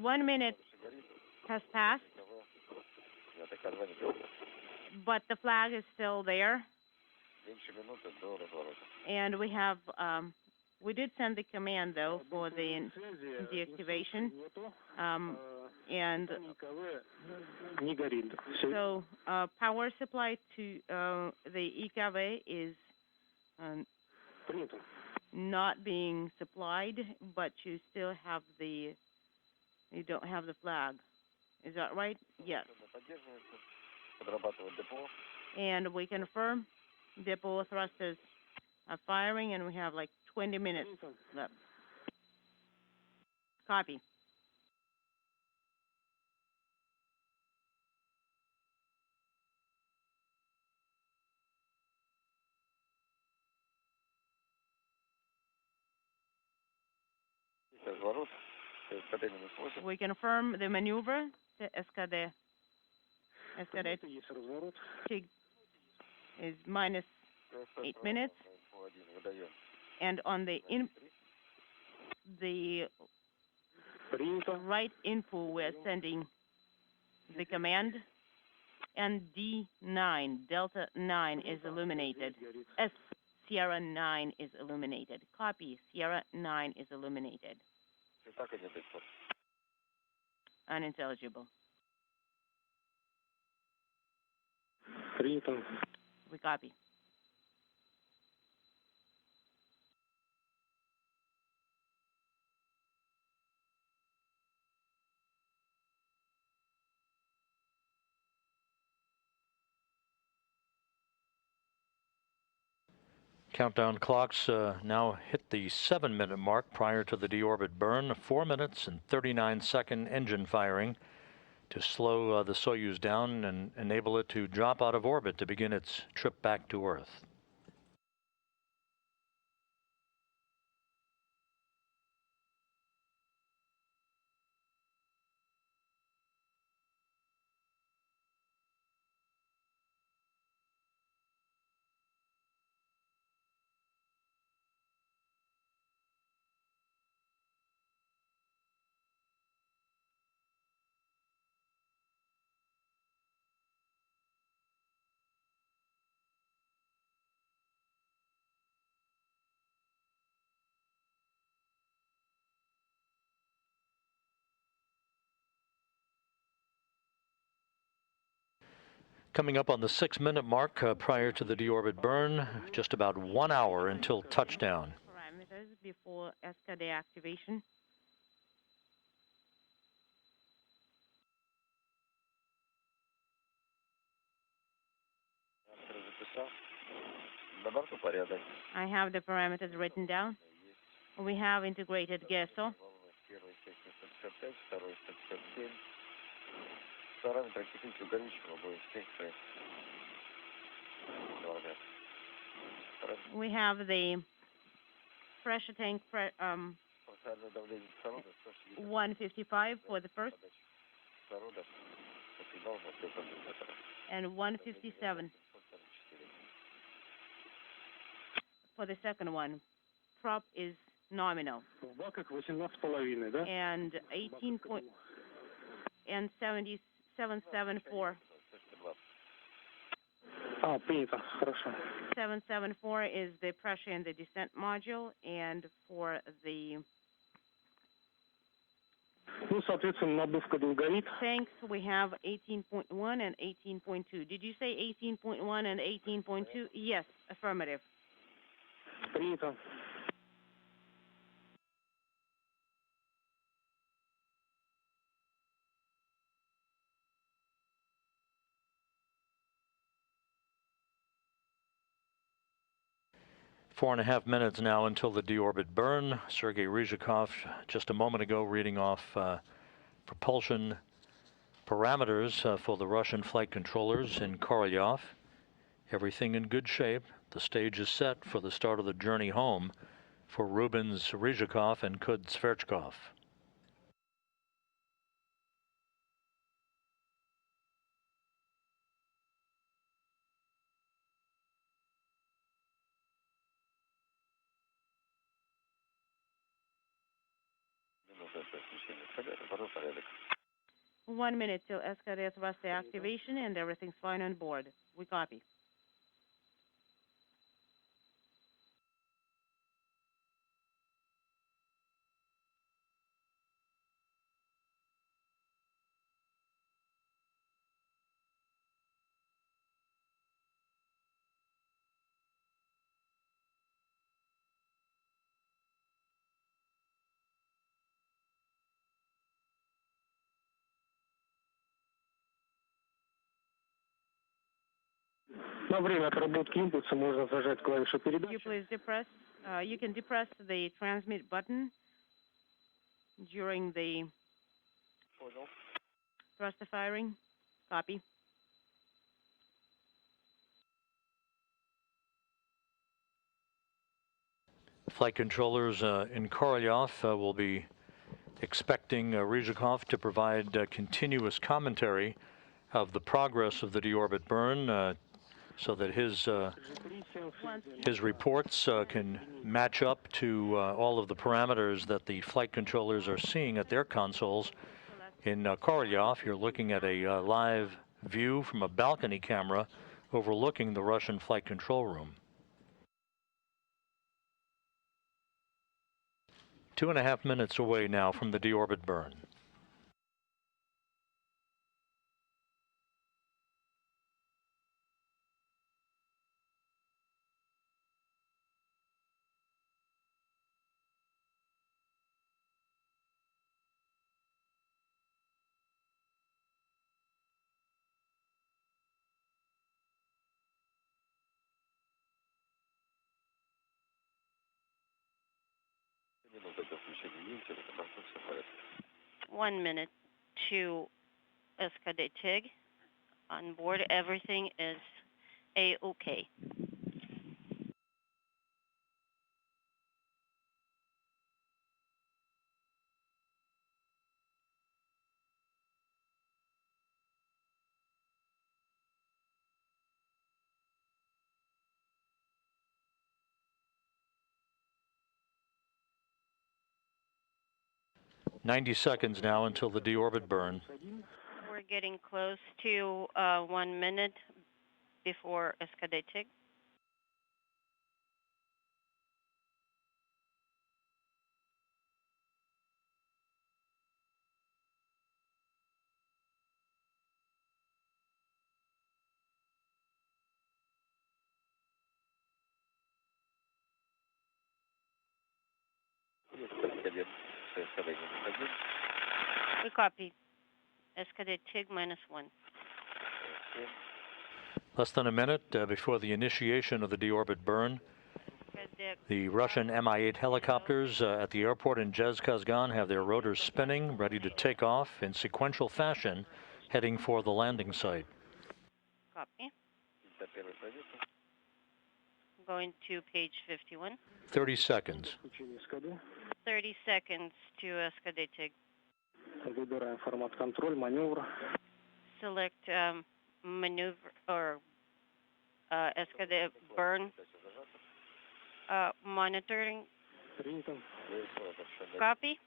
1 minute has passed, but the flag is still there. And we have, we did send the command though for the deactivation. And so power supply to the EKV is not being supplied, but you still have the, you don't have the flag. Is that right? Yes. And we confirm depot thrusters are firing, and we have like 20 minutes left. Copy. We confirm the maneuver to SKD. SKD is minus 8 minutes. And on the right info, we're sending the command, and D9, Delta 9 is illuminated. Sierra 9 is illuminated. Copy, Sierra 9 is illuminated. Unintelligible. We copy. Countdown clocks now hit the 7-minute mark prior to the deorbit burn. 4 minutes and 39-second engine firing to slow the Soyuz down and enable it to drop out of orbit to begin its trip back to Earth. Coming up on the 6-minute mark prior to the deorbit burn, just about 1 hour until touchdown. Parameters before SKD activation. I have the parameters written down. We have integrated GESO. We have the pressure tank 155 for the first, and 157 for the second one. Prop is nominal. And 774. 774 is the pressure in the descent module, and for the tanks we have 18.1 and 18.2. Did you say 18.1 and 18.2? Yes, affirmative. Принято. Four and a half minutes now until the deorbit burn. Sergei Ryzhikov just a moment ago reading off propulsion parameters for the Russian flight controllers in Korolyov. Everything in good shape. The stage is set for the start of the journey home for Rubens Ryzhikov and Kud Sverchkov. 1 minute till Escadé thrust activation and everything's fine on board. We copy. На время отработки импульса можно зажать клавишу передачи. You can depress the transmit button during the thruster firing. Copy. Flight controllers in Korolyov will be expecting Ryzhikov to provide continuous commentary of the progress of the deorbit burn so that his reports can match up to all of the parameters that the flight controllers are seeing at their consoles. In Korolyov, you're looking at a live view from a balcony camera overlooking the Russian flight control room. 2.5 minutes away now from the deorbit burn. One minute to Escadé TIG. On board, everything is A-OK. "90 seconds now until the deorbit burn. We're getting close to 1 minute before Escadé TIG. We copy. Escadé TIG -1. Less than a minute before the initiation of the deorbit burn. The Russian Mi-8 helicopters at the airport in Zhezkazgan have their rotors spinning, ready to take off in sequential fashion, heading for the landing site. Copy. Going to page 51. 30 seconds. 30 seconds to Escadé TIG. Выбираем формат контроль, маневр. Select maneuver or Escadé burn monitoring. Copy.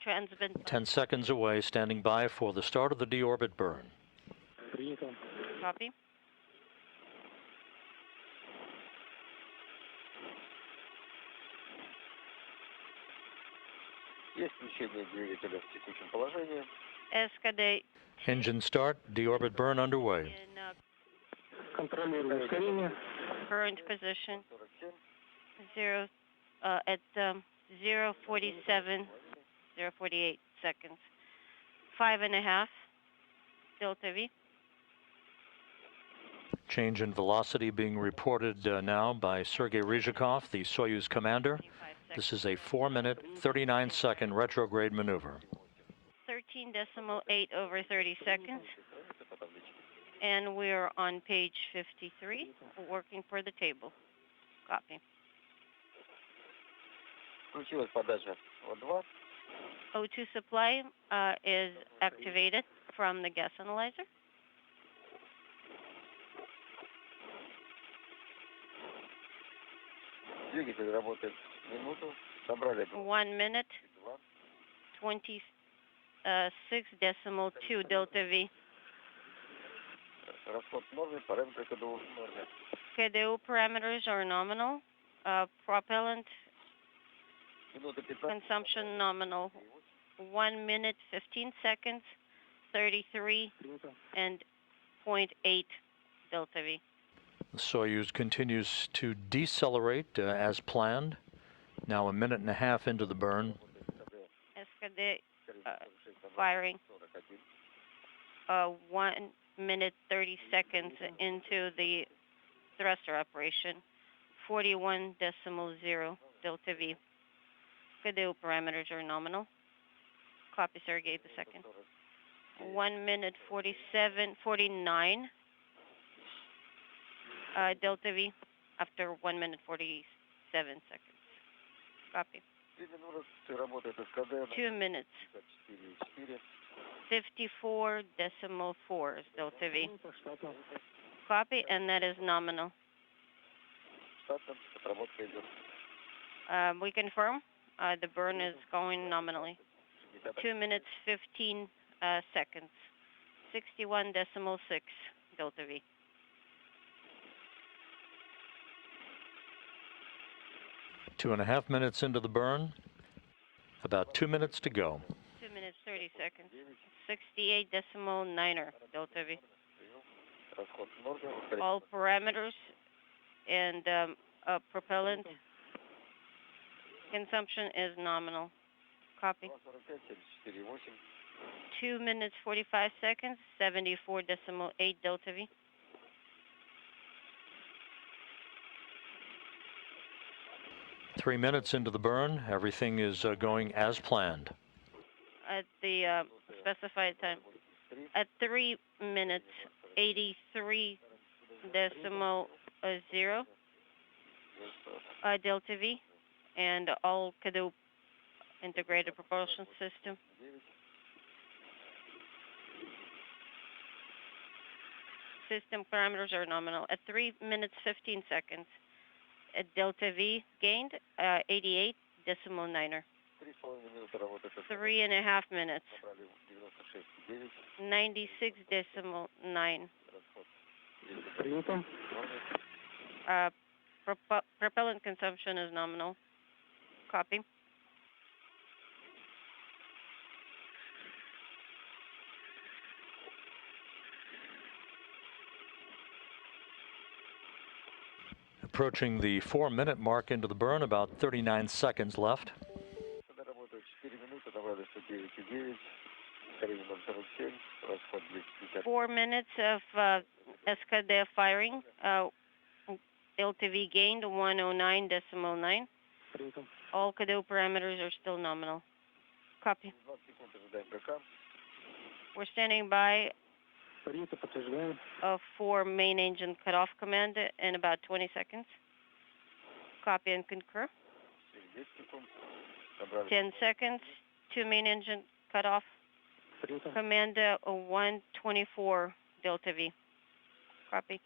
Transmit. 10 seconds away, standing by for the start of the deorbit burn. Copy. Escadé. Engine start, deorbit burn underway. In Контролируем ускорение. current position. At 0:47, 0:48 seconds. 5.5. Delta V. Change in velocity being reported now by Sergei Ryzhikov, the Soyuz commander. This is a 4-minute, 39-second retrograde maneuver. 13.8 over 30 seconds. And we're on page 53, working for the table. Copy. O2 supply is activated from the gas analyzer. Двигатель работает минуту. Собрали 1 minute, 20 6.2 delta V. KDU parameters are nominal. Propellant consumption nominal. 1 minute, 15 seconds, 33 and 0.8 delta V. The Soyuz continues to decelerate as planned. Now a minute and a half into the burn. SKD firing. 1 minute, 30 seconds into the thruster operation. 41.0 delta V. KDU parameters are nominal. Copy, Sergei, the second. 1 minute, 49 delta V after 1 minute, 47 seconds. Copy. 2 minutes. 54.4 delta V. Copy, and that is nominal. We confirm the burn is going nominally. 2 minutes, 15 seconds. 61.6 delta V. Two and a half minutes into the burn. About 2 minutes to go. 2 minutes, 30 seconds. 68.9 delta V. All parameters and propellant consumption is nominal. Copy. 2 minutes, 45 seconds. 74.8 delta V. Three minutes into the burn, everything is going as planned. At the specified time. At 3 minutes, 83.0 delta V, and all KDU integrated propulsion system. System parameters are nominal. At 3 minutes, 15 seconds. Delta V gained 88.9. 3.5 minutes. 96.9. Propellant consumption is nominal. Copy. Approaching the 4 minute mark into the burn, about 39 seconds left. 4 minutes of SKD firing. LTV gained 109.9. All KDU parameters are still nominal. Copy. We're standing by for main engine cutoff command in about 20 seconds. Copy and concur. 10 seconds to main engine cutoff. Command 124 delta V. Copy.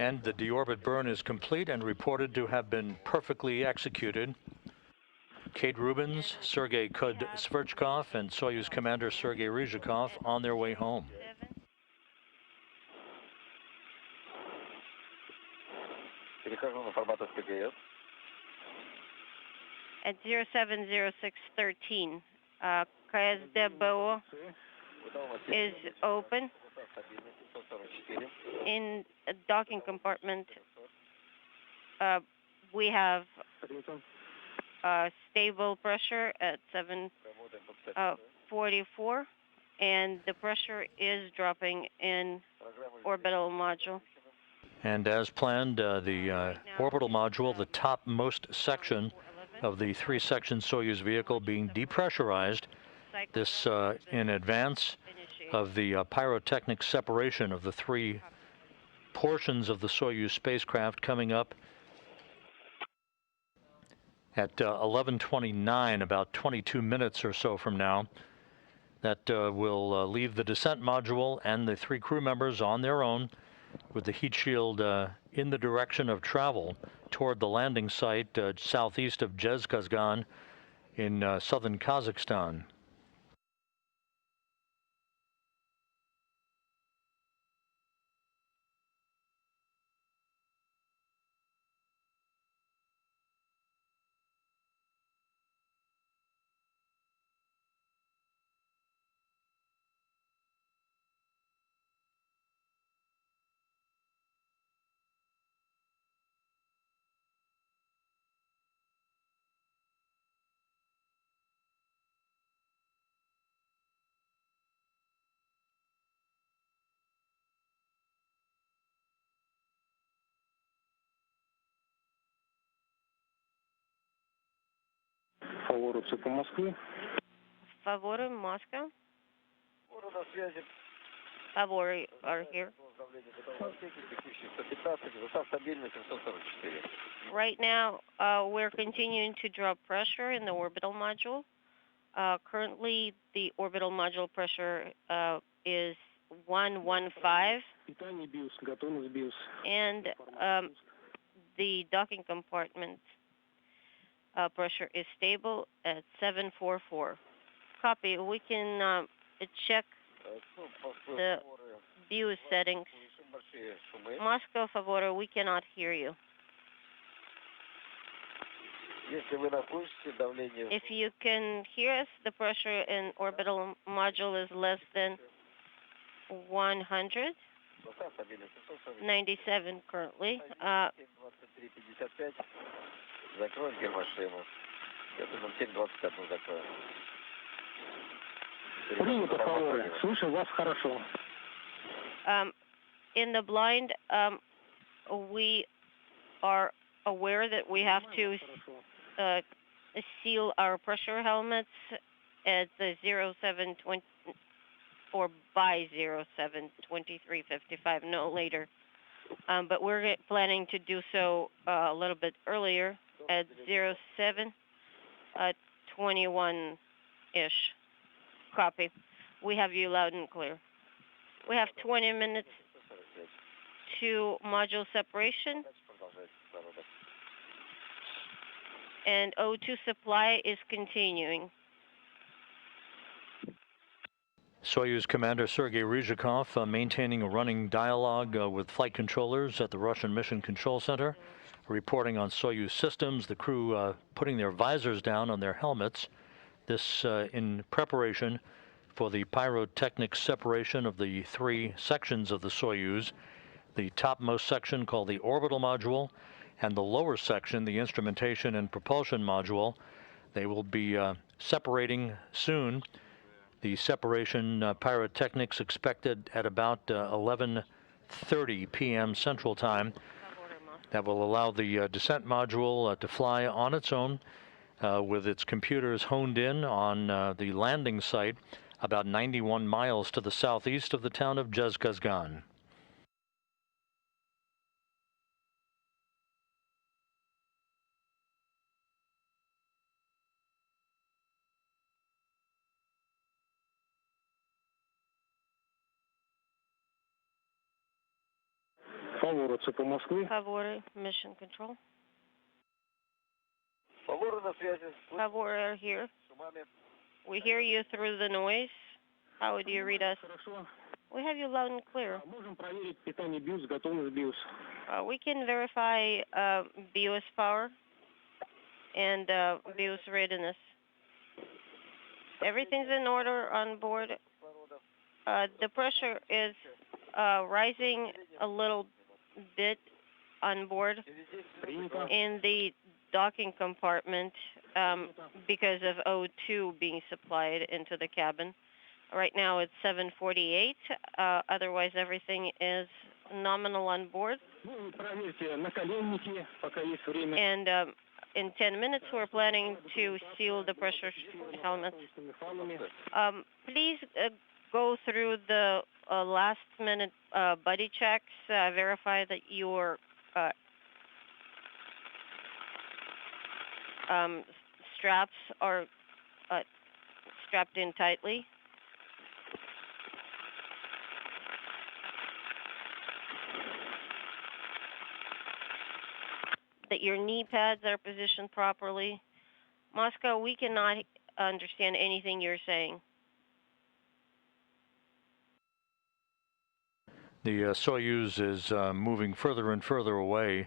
And the deorbit burn is complete and reported to have been perfectly executed. Kate Rubins, Sergei Sverchkov, and Soyuz Commander Sergei Ryzhikov on their way home. At 070613, KSDBO is open. In a docking compartment, we have stable pressure at 744, and the pressure is dropping in orbital module. And as planned, the orbital module, the topmost section of the three-section Soyuz vehicle being depressurized, this in advance of the pyrotechnic separation of the three portions of the Soyuz spacecraft coming up at 11:29, about 22 minutes or so from now. That will leave the descent module and the three crew members on their own with the heat shield in the direction of travel toward the landing site southeast of Zhezkazgan in southern Kazakhstan. Фаворы по Москве. Фаворы, Moscow. Фаворы are here. Right now, we're continuing to drop pressure in the orbital module. Currently, the orbital module pressure is 115, Питание БИОС, готовность БИОС. and the docking compartment pressure is stable at 744. Copy. We can check the BIOS settings. Moscow, Favora, we cannot hear you. If you can hear us, the pressure in orbital module is less than 100, 97 currently. Принято, Фаворы. Слышу вас хорошо. In the blind, we are aware that we have to seal our pressure helmets at the 0720 or by 072355, no later. But we're planning to do so a little bit earlier at 0721-ish. Copy. We have you loud and clear. We have 20 minutes to module separation. And O2 supply is continuing. Soyuz Commander Sergei Ryzhikov maintaining a running dialogue with flight controllers at the Russian Mission Control Center, reporting on Soyuz systems, the crew putting their visors down on their helmets. This in preparation for the pyrotechnic separation of the three sections of the Soyuz, the topmost section called the orbital module, and the lower section, the instrumentation and propulsion module. They will be separating soon. The separation pyrotechnics expected at about 11:30 p.m. Central Time. That will allow the descent module to fly on its own with its computers honed in on the landing site about 91 miles to the southeast of the town of Zhezkazgan. Фаворы по Москве. Favore, mission control. Фаворы на связи. Favore are here. We hear you through the noise. How do you read us? Хорошо. We have you loud and clear. Можем проверить питание БИОС, готовность БИОС. We can verify BIOS power and BIOS readiness. Everything's in order on board. The pressure is rising a little bit on board in the docking compartment because of O2 being supplied into the cabin. Right now it's 748. Otherwise everything is nominal on board. And in 10 minutes we're planning to seal the pressure helmets. Please go through the last minute buddy checks, verify that your straps are strapped in tightly. that your knee pads are positioned properly. Moscow, we cannot understand anything you're saying. The Soyuz is moving further and further away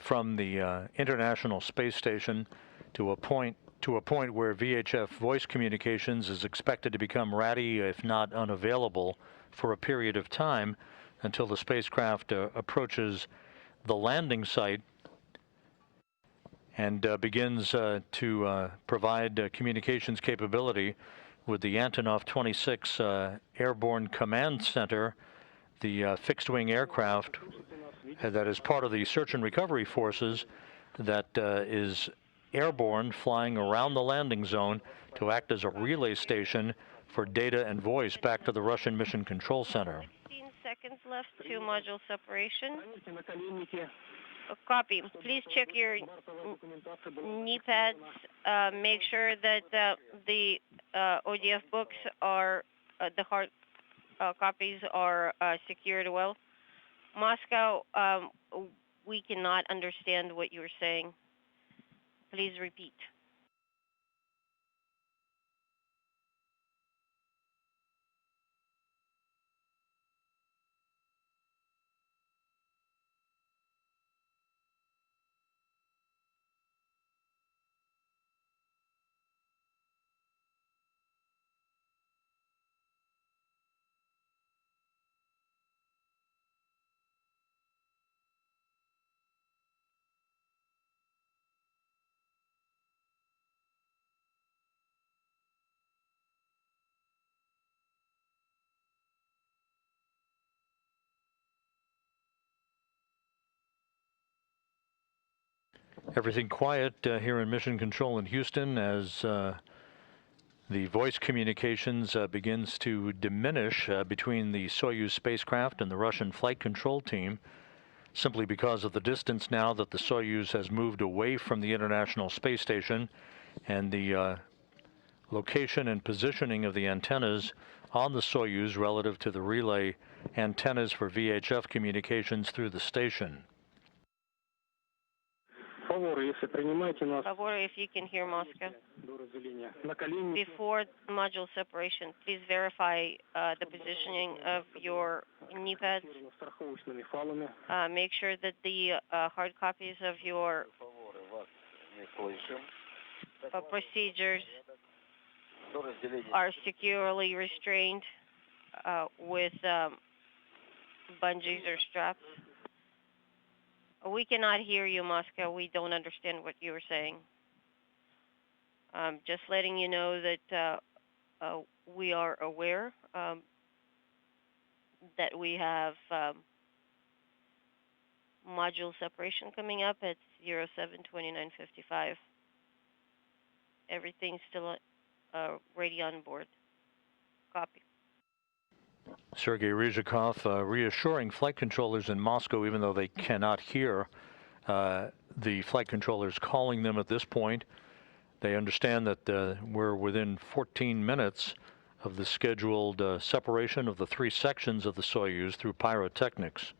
from the International Space Station to a point where VHF voice communications is expected to become ratty, if not unavailable, for a period of time until the spacecraft approaches the landing site and begins to provide communications capability with the Antonov 26 Airborne Command Center, the fixed-wing aircraft that is part of the search and recovery forces that is airborne, flying around the landing zone to act as a relay station for data and voice back to the Russian Mission Control Center. 15 seconds left to module separation. Copy. Please check your knee pads. Make sure that the ODF books are, the hard copies are secured well. Moscow, we cannot understand what you're saying. Please repeat. Everything quiet here in Mission Control in Houston as the voice communications begins to diminish between the Soyuz spacecraft and the Russian flight control team, simply because of the distance now that the Soyuz has moved away from the International Space Station and the location and positioning of the antennas on the Soyuz relative to the relay antennas for VHF communications through the station. Favor, if you can hear Moscow. Before module separation, please verify the positioning of your knee pads. Make sure that the hard copies of your procedures are securely restrained with bungees or straps. We cannot hear you, Moscow. We don't understand what you are saying. Just letting you know that we are aware that we have module separation coming up at 07:29:55. Everything's still ready on board. Copy. Sergei Ryzhikov reassuring flight controllers in Moscow, even though they cannot hear the flight controllers calling them at this point. They understand that we're within 14 minutes of the scheduled separation of the three sections of the Soyuz through pyrotechnics.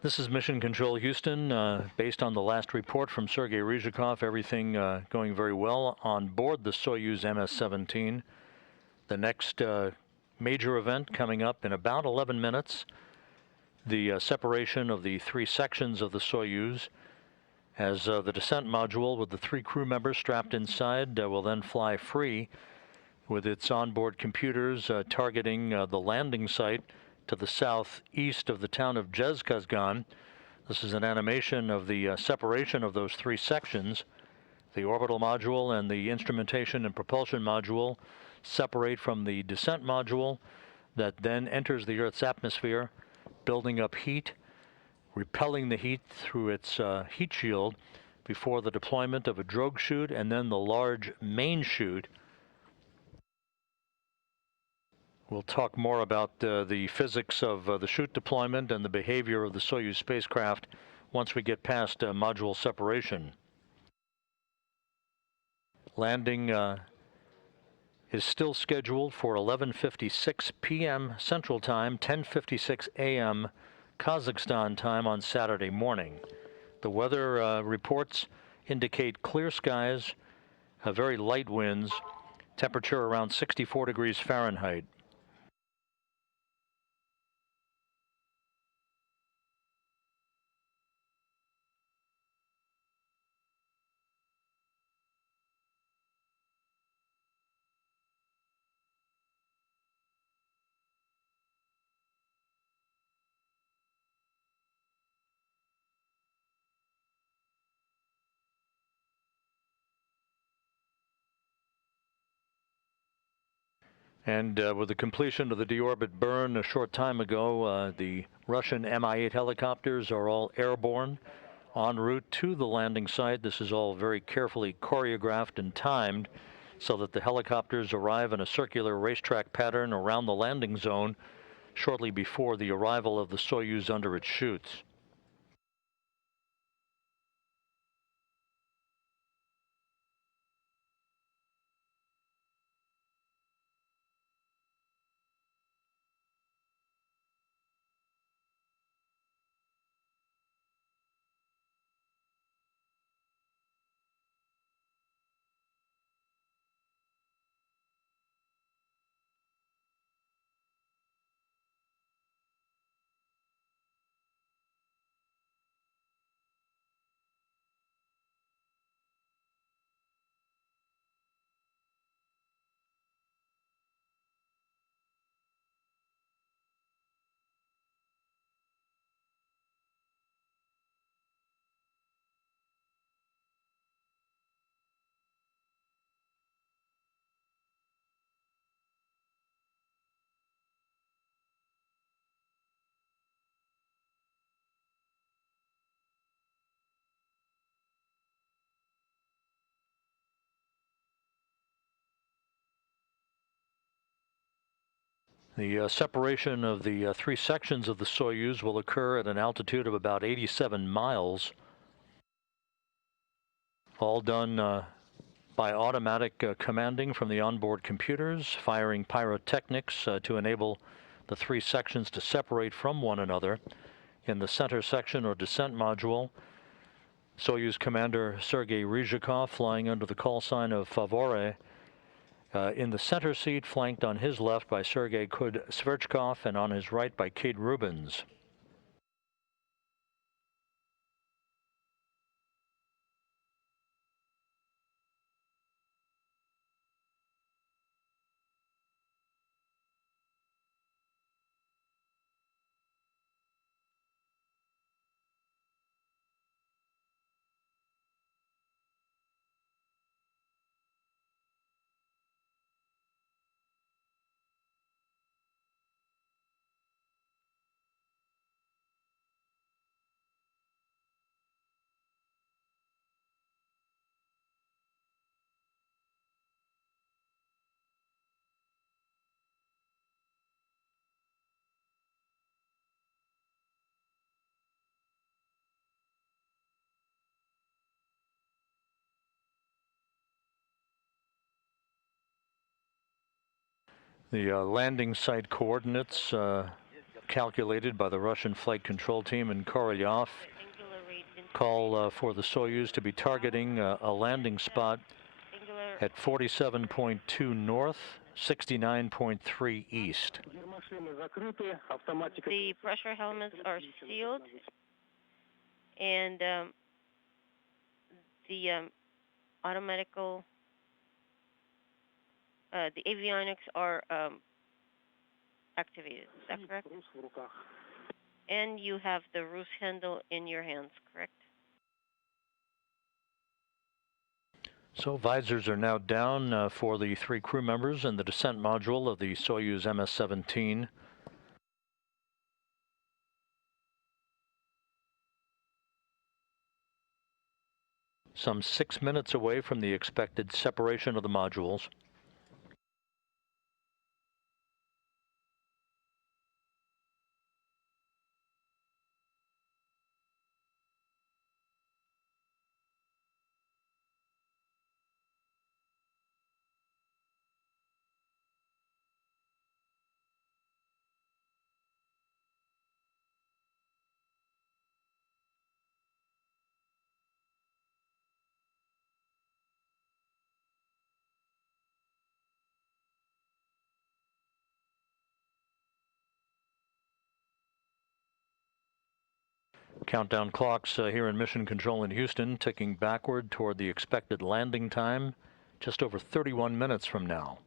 This is Mission Control Houston. Based on the last report from Sergei Ryzhikov, everything going very well on board the Soyuz MS-17. The next major event coming up in about 11 minutes, the separation of the three sections of the Soyuz, as the descent module with the three crew members strapped inside will then fly free with its onboard computers targeting the landing site to the southeast of the town of Zhezkazgan. This is an animation of the separation of those three sections. The orbital module and the instrumentation and propulsion module separate from the descent module that then enters the Earth's atmosphere, building up heat, repelling the heat through its heat shield before the deployment of a drogue chute and then the large main chute. We'll talk more about the physics of the chute deployment and the behavior of the Soyuz spacecraft once we get past module separation. Landing is still scheduled for 11:56 p.m. Central Time, 10:56 a.m. Kazakhstan time on Saturday morning. The weather reports indicate clear skies, very light winds, temperature around 64 degrees Fahrenheit. And with the completion of the deorbit burn a short time ago, the Russian Mi-8 helicopters are all airborne en route to the landing site. This is all very carefully choreographed and timed so that the helicopters arrive in a circular racetrack pattern around the landing zone shortly before the arrival of the Soyuz under its chutes. The separation of the three sections of the Soyuz will occur at an altitude of about 87 miles. All done by automatic commanding from the onboard computers, firing pyrotechnics to enable the three sections to separate from one another. In the center section or descent module, Soyuz commander Sergei Ryzhikov flying under the call sign of Favore. In the center seat, flanked on his left by Sergei Kud-Sverchkov and on his right by Kate Rubins. The landing site coordinates calculated by the Russian flight control team in Korolyov Angular rate call for the Soyuz to be targeting a landing spot angular at 47.2 north, 69.3 east. Гермошлемы закрыты, автоматика. the pressure helmets are sealed, and the automatical the avionics are activated. Is that correct? Рус в руках. And you have the Rus handle in your hands, correct? So visors are now down for the 3 crew members and the descent module of the Soyuz MS-17. Some 6 minutes away from the expected separation of the modules. Countdown clocks here in Mission Control in Houston ticking backward toward the expected landing time, just over 31 minutes from now.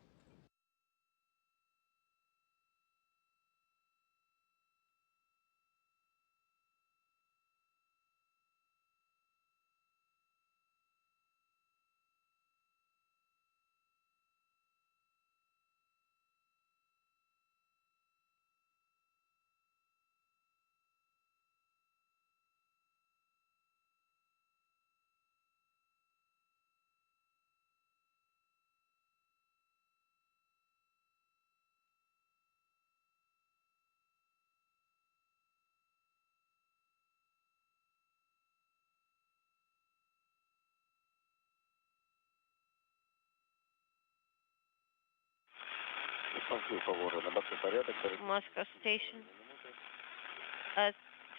Moscow Station.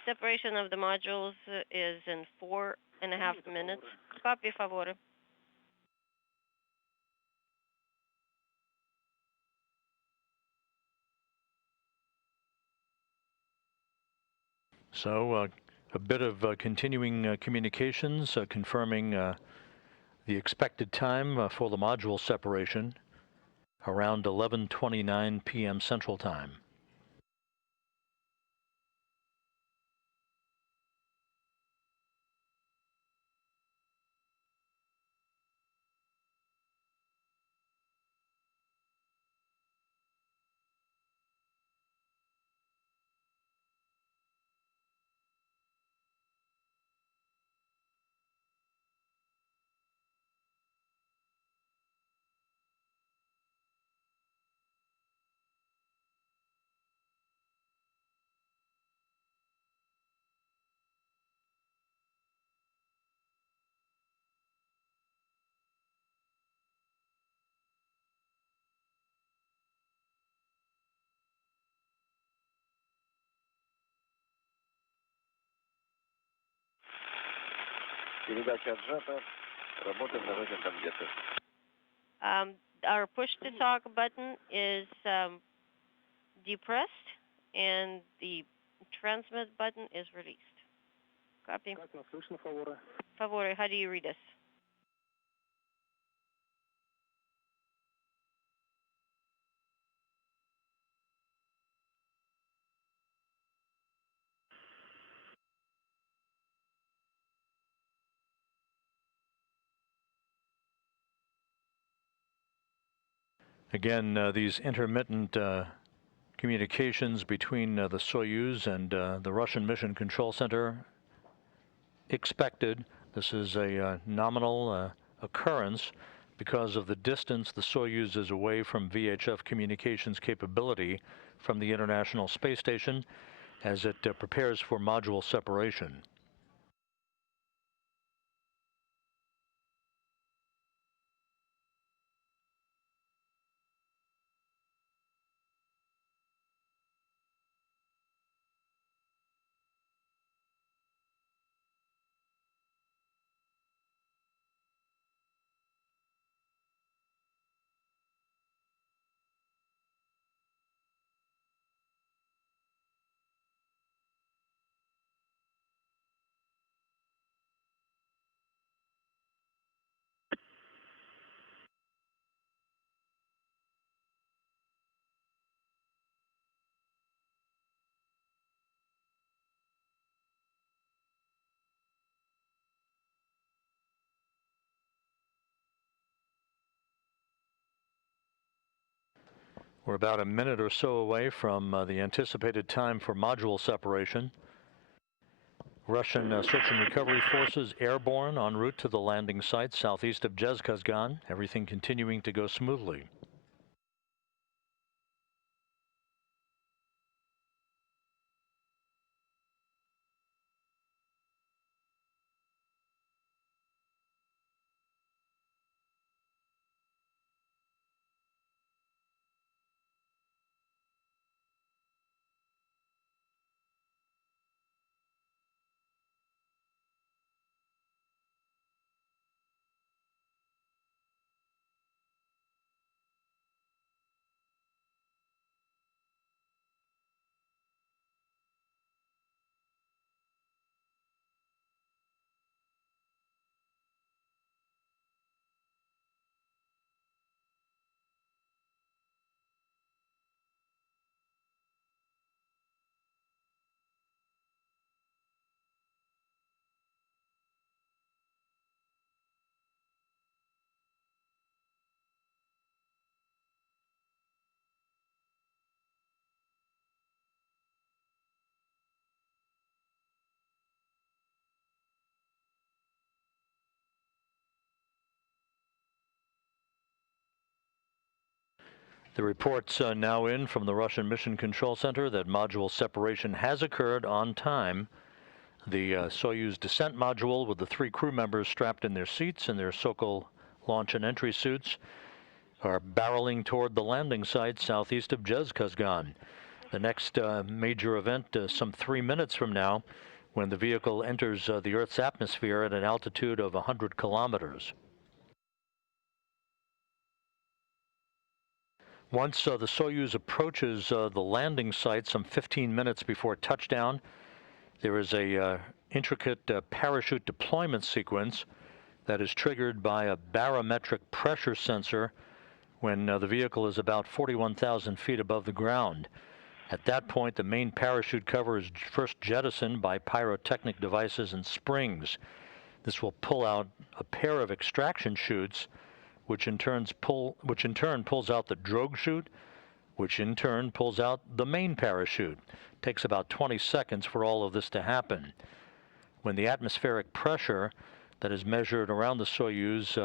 Separation of the modules is in 4.5 minutes. Copy, favore. So a bit of continuing communications confirming the expected time for the module separation around 11:29 p.m. Central Time. Our push to talk button is depressed, and the transmit button is released. Copy. Как нас слышно, фаворы? Favore, how do you read us? Again, these intermittent communications between the Soyuz and the Russian Mission Control Center expected. This is a nominal occurrence because of the distance the Soyuz is away from VHF communications capability from the International Space Station as it prepares for module separation. We're about a minute or so away from the anticipated time for module separation. Russian search and recovery forces airborne en route to the landing site southeast of Zhezkazgan. Everything continuing to go smoothly. The reports now in from the Russian Mission Control Center that module separation has occurred on time. The Soyuz descent module with the 3 crew members strapped in their seats in their Sokol launch and entry suits are barreling toward the landing site southeast of Zhezkazgan. The next major event some 3 minutes from now, when the vehicle enters the Earth's atmosphere at an altitude of 100 kilometers. Once the Soyuz approaches the landing site some 15 minutes before touchdown, there is a intricate parachute deployment sequence that is triggered by a barometric pressure sensor when the vehicle is about 41,000 feet above the ground. At that point, the main parachute cover is first jettisoned by pyrotechnic devices and springs. This will pull out a pair of extraction chutes, which in turn pulls out the drogue chute, which in turn pulls out the main parachute. It takes about 20 seconds for all of this to happen. When the atmospheric pressure that is measured around the Soyuz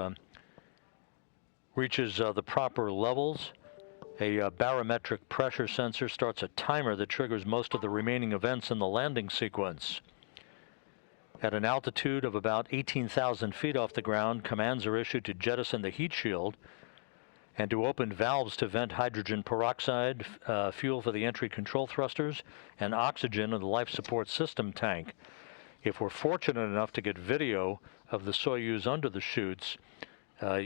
reaches the proper levels, a barometric pressure sensor starts a timer that triggers most of the remaining events in the landing sequence. At an altitude of about 18,000 feet off the ground, commands are issued to jettison the heat shield and to open valves to vent hydrogen peroxide, fuel for the entry control thrusters, and oxygen in the life support system tank. If we're fortunate enough to get video of the Soyuz under the chutes,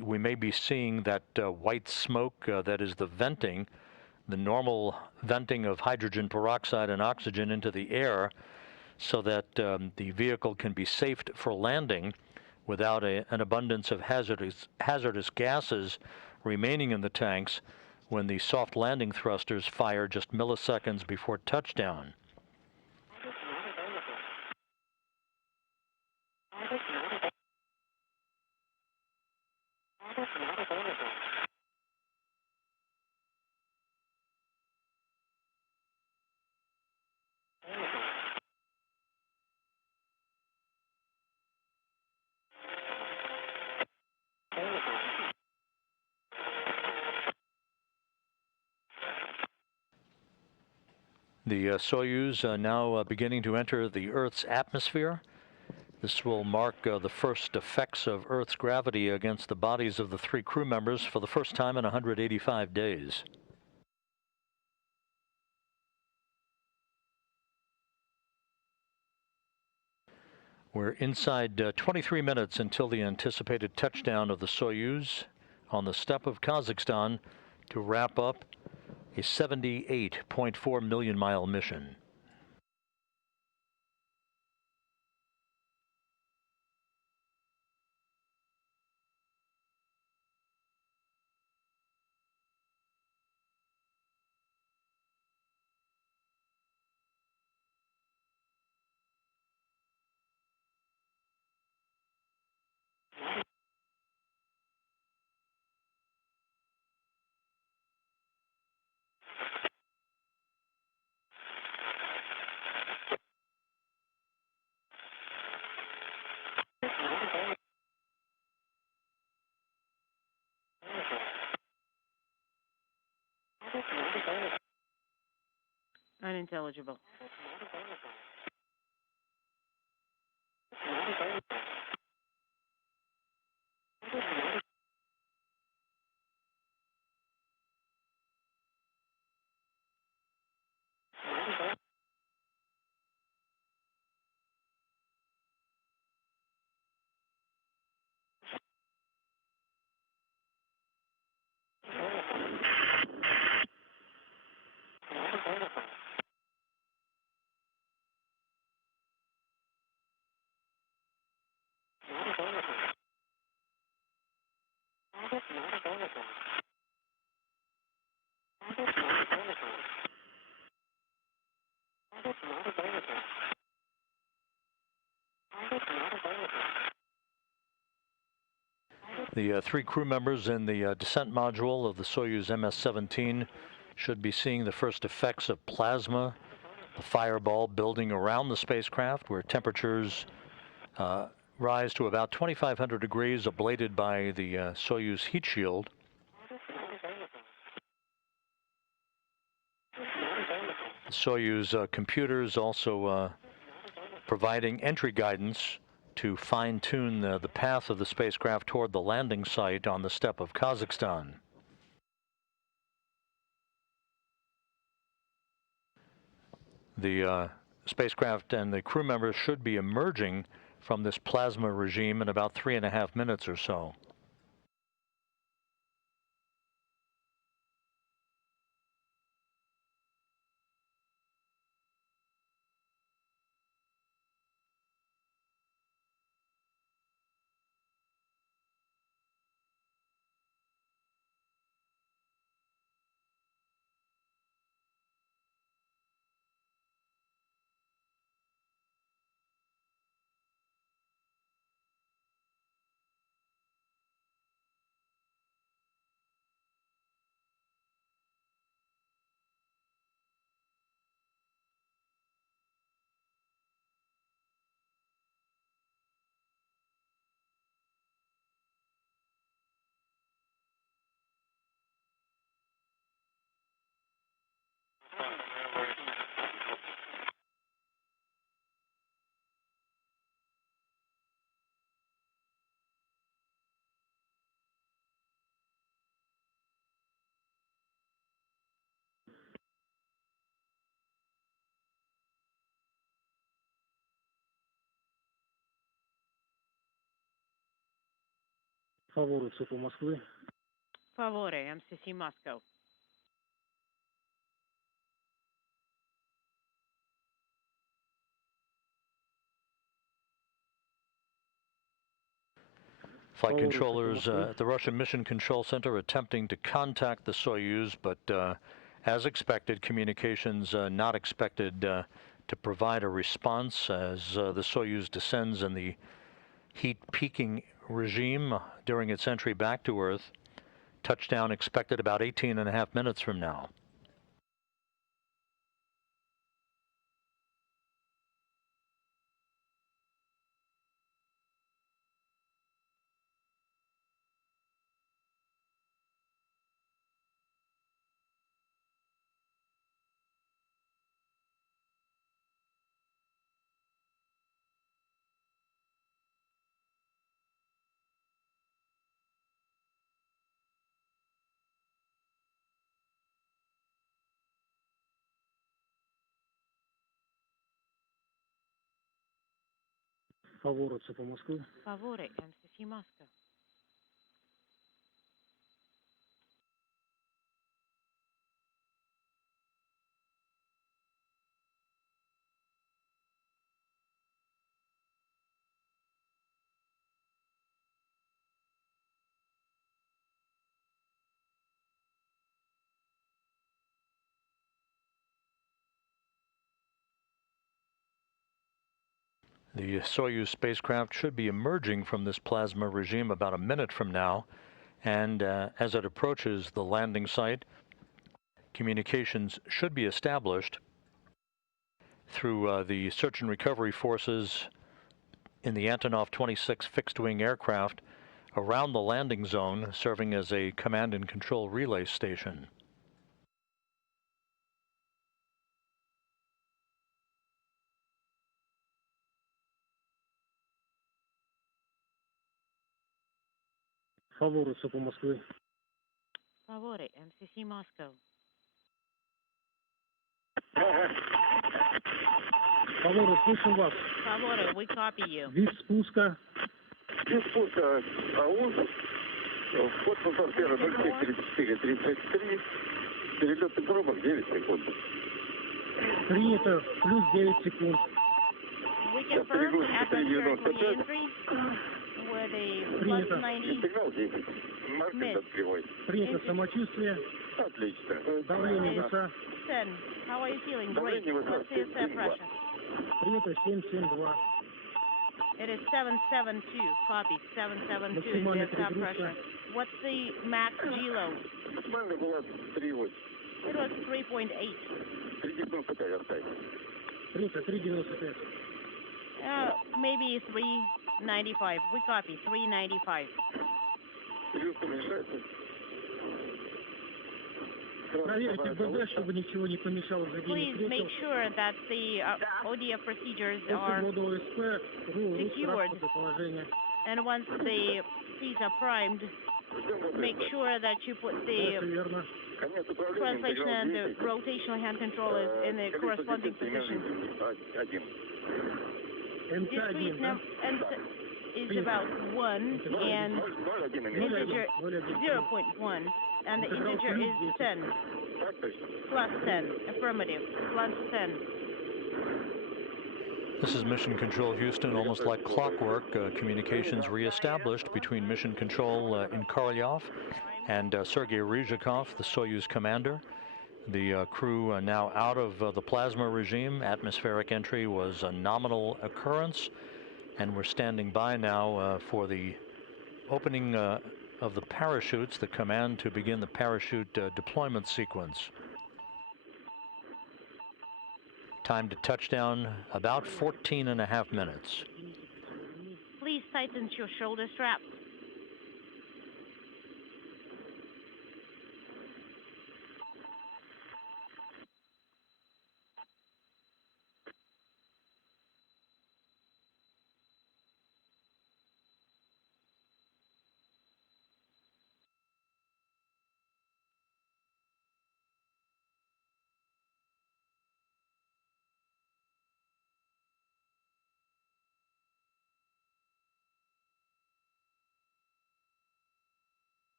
we may be seeing that white smoke that is the venting, the normal venting of hydrogen peroxide and oxygen into the air, so that the vehicle can be safed for landing without an abundance of hazardous gases remaining in the tanks when the soft landing thrusters fire just milliseconds before touchdown. The Soyuz now beginning to enter the Earth's atmosphere. This will mark the first effects of Earth's gravity against the bodies of the 3 crew members for the first time in 185 days. We're inside 23 minutes until the anticipated touchdown of the Soyuz on the steppe of Kazakhstan to wrap up a 78.4 million mile mission. unintelligible. The three crew members in the descent module of the Soyuz MS-17 should be seeing the first effects of plasma, the fireball building around the spacecraft, where temperatures rise to about 2,500 degrees, ablated by the Soyuz heat shield. The Soyuz computers also providing entry guidance to fine-tune the path of the spacecraft toward the landing site on the steppe of Kazakhstan. The spacecraft and the crew members should be emerging from this plasma regime in about 3.5 minutes or so. Favore, ЦП Москвы. Favore, MCC Moscow. Flight controllers at the Russian Mission Control Center attempting to contact the Soyuz, but as expected, communications not expected to provide a response as the Soyuz descends in the heat peaking regime during its entry back to Earth. Touchdown expected about 18.5 minutes from now. Favore, ЦП Москвы. Favore, MCC Moscow. The Soyuz spacecraft should be emerging from this plasma regime about a minute from now, and as it approaches the landing site, communications should be established through the search and recovery forces in the Antonov 26 fixed-wing aircraft around the landing zone, serving as a command and control relay station. Фаворуется по Москве. Favore, MCC Moscow. Фавору, слышим вас. Favore, we copy you. Вид спуска. Вид спуска АУС. Вход в атмосферу 0,3433. Перелетный пробок 9 секунд. Принято. Плюс 9 секунд. We confirm atmospheric re-entry with a plus 90 Сигнал 10. Маркер над кривой. Принято. Самочувствие. Отлично. Давление веса. 10. How are you feeling? Great. Давление What's your set pressure? Принято. 772. It is 772. Copy. 772 is Максимальная your set перегрузка. pressure. What's the max G-load? Максимально была 3,8. It was 3.8. 3,95 оставь. Принято. 3,95. Maybe 395. We copy. 395. Плюс уменьшается. Проверьте ББ, чтобы ничего не помешало Please заведению make кресел. sure that the ODF procedures После are ввода ОСП, рус secured. транспортное положение. And once the seats are primed, make sure that you put the Дальше верно. Конец управления. translation and the интеграл 10. rotational hand controllers in the corresponding position. 1. Discrete МС-17, да? is about 1 and 0,1 integer 0,1. 0.1 and the integer is 10 Так точно. plus 10. Affirmative. Plus 10. This is Mission Control Houston. Almost like clockwork, communications reestablished between Mission Control in Korolyov and Sergei Ryzhikov, the Soyuz commander. The crew now out of the plasma regime. Atmospheric entry was a nominal occurrence, and we're standing by now for the opening of the parachutes, the command to begin the parachute deployment sequence. Time to touchdown, about 14.5 minutes. Please tighten your shoulder straps.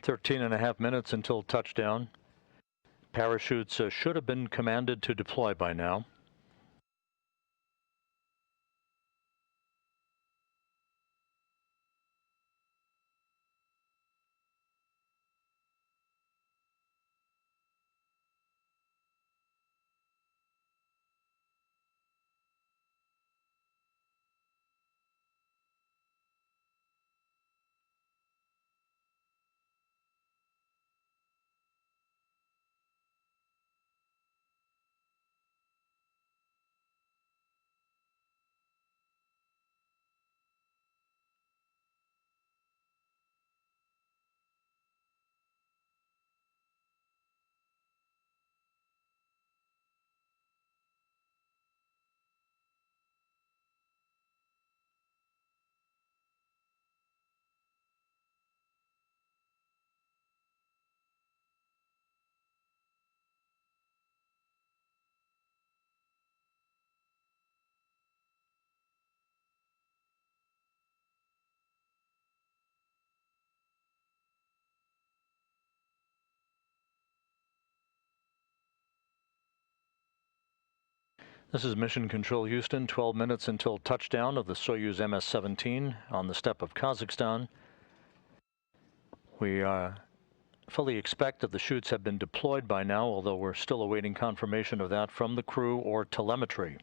Thirteen and a half minutes until touchdown. Parachutes should have been commanded to deploy by now. This is Mission Control Houston, 12 minutes until touchdown of the Soyuz MS-17 on the steppe of Kazakhstan. We fully expect that the chutes have been deployed by now, although we're still awaiting confirmation of that from the crew or telemetry.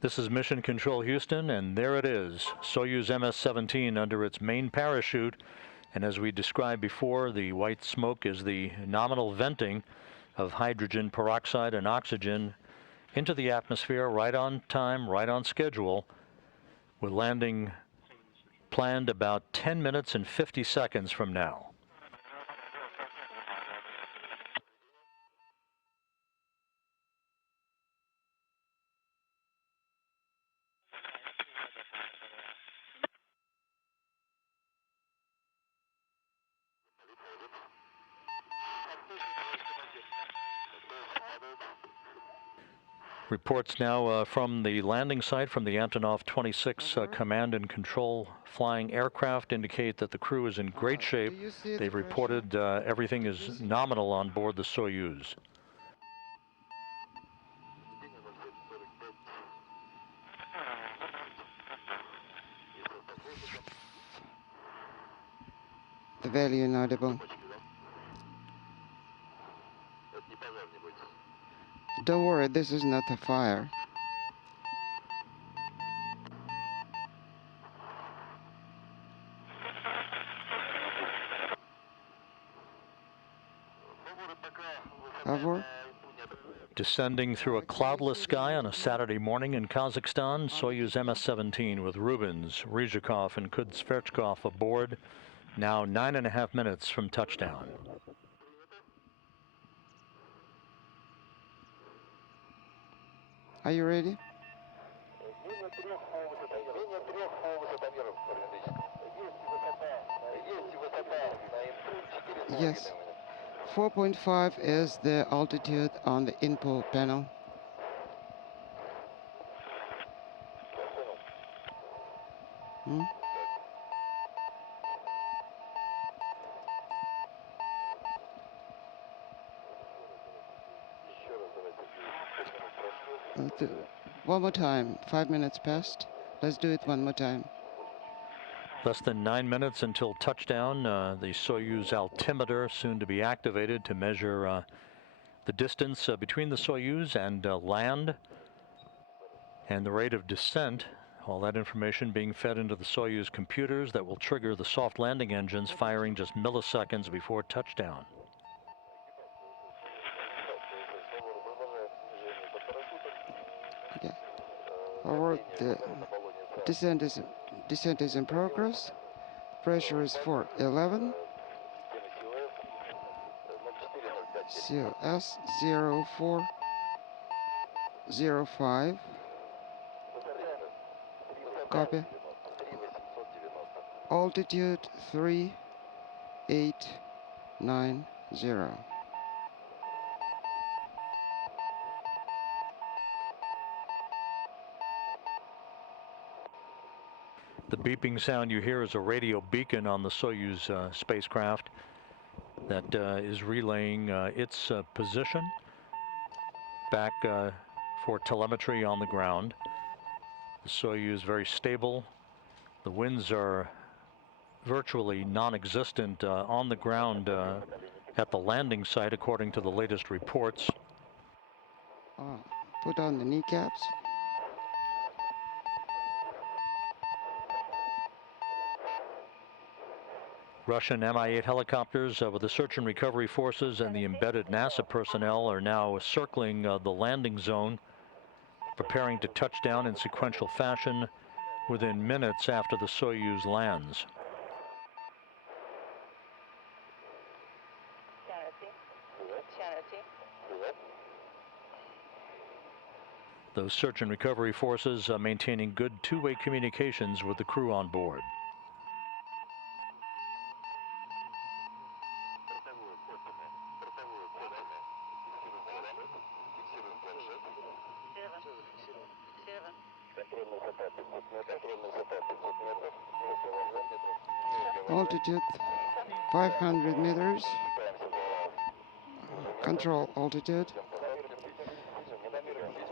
This is Mission Control Houston, and there it is, Soyuz MS-17 under its main parachute. And as we described before, the white smoke is the nominal venting of hydrogen peroxide and oxygen into the atmosphere right on time, right on schedule, with landing planned about 10 minutes and 50 seconds from now. Reports now from the landing site from the Antonov 26 Command and Control flying aircraft indicate that the crew is in great shape. They've reported everything is nominal on board the Soyuz. The value inaudible. Don't worry, this is not a fire. Favor? Descending through a cloudless sky on a Saturday morning in Kazakhstan, Soyuz MS-17 with Rubins, Ryzhikov, and Kudzverchkov aboard, now 9.5 minutes from touchdown. Are you ready? Yes. 4.5 is the altitude on the input panel. One more time. 5 minutes passed. Let's do it one more time. Less than 9 minutes until touchdown. The Soyuz altimeter soon to be activated to measure the distance between the Soyuz and land and the rate of descent. All that information being fed into the Soyuz computers that will trigger the soft landing engines firing just milliseconds before touchdown. Okay. Forward, the descent is in progress. Pressure is 411. COS 0405. Copy. Altitude 3890. The beeping sound you hear is a radio beacon on the Soyuz spacecraft that is relaying its position back for telemetry on the ground. The Soyuz very stable. The winds are virtually non-existent on the ground at the landing site, according to the latest reports. Put on the kneecaps. Russian Mi-8 helicopters with the search and recovery forces and the embedded NASA personnel are now circling the landing zone, preparing to touch down in sequential fashion within minutes after the Soyuz lands. Those search and recovery forces maintaining good two-way communications with the crew on board. Altitude 500 meters. Control altitude.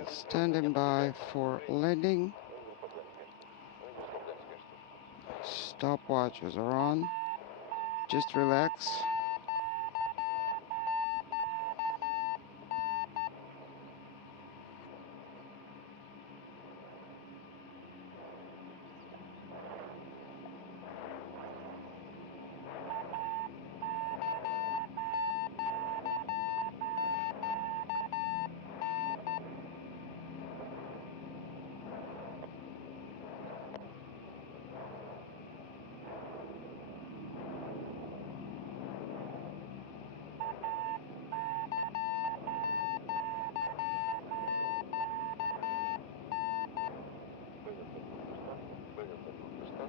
Standing by for landing. Stopwatches are on. Just relax.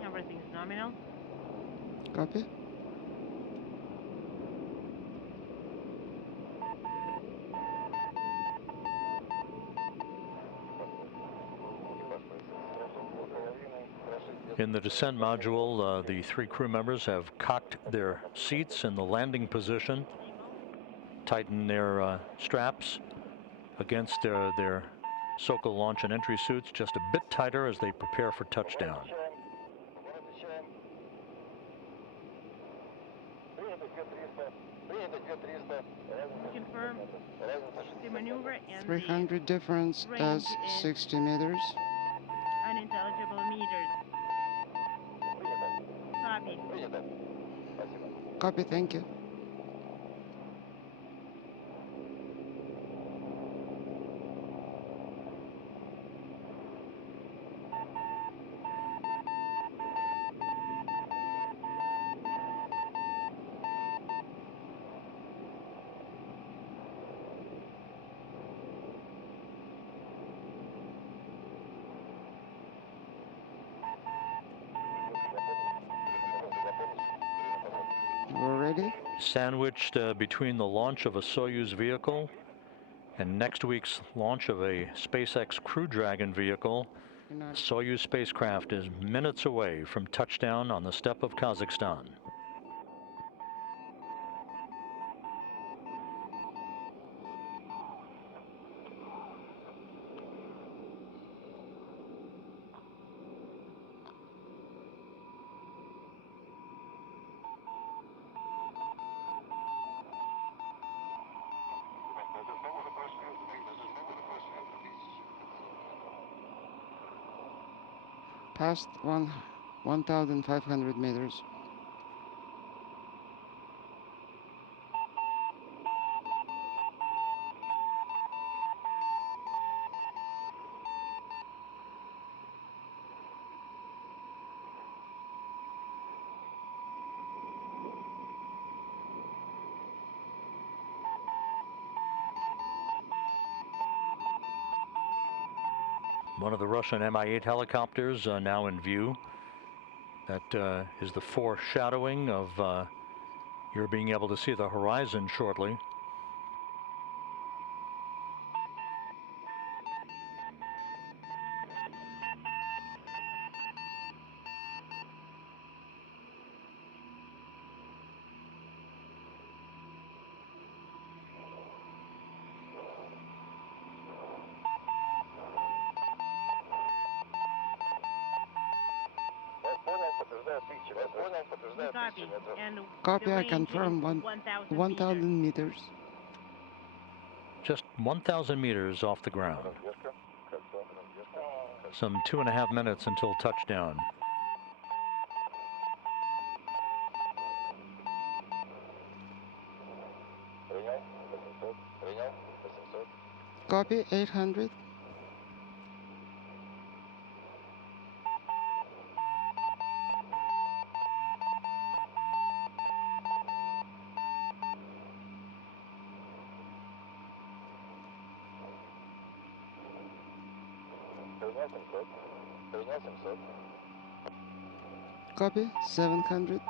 Everything is nominal. Copy. In the descent module, the 3 crew members have cocked their seats in the landing position, tightened their straps against their SOCO launch and entry suits just a bit tighter as they prepare for touchdown. Confirm the maneuver and 300 difference as 60 meters. unintelligible meters. Copy. Copy, thank you. We're ready. Sandwiched between the launch of a Soyuz vehicle and next week's launch of a SpaceX Crew Dragon vehicle, Soyuz spacecraft is minutes away from touchdown on the steppe of Kazakhstan. Past 1,500 meters. One of the Russian Mi-8 helicopters now in view. That is the foreshadowing of you're being able to see the horizon shortly. Copy. And Copy, the I range confirm is 1,000 meters. 1,000 meters. Just 1,000 meters off the ground. Some 2.5 minutes until touchdown. Copy, 800. Copy, 700.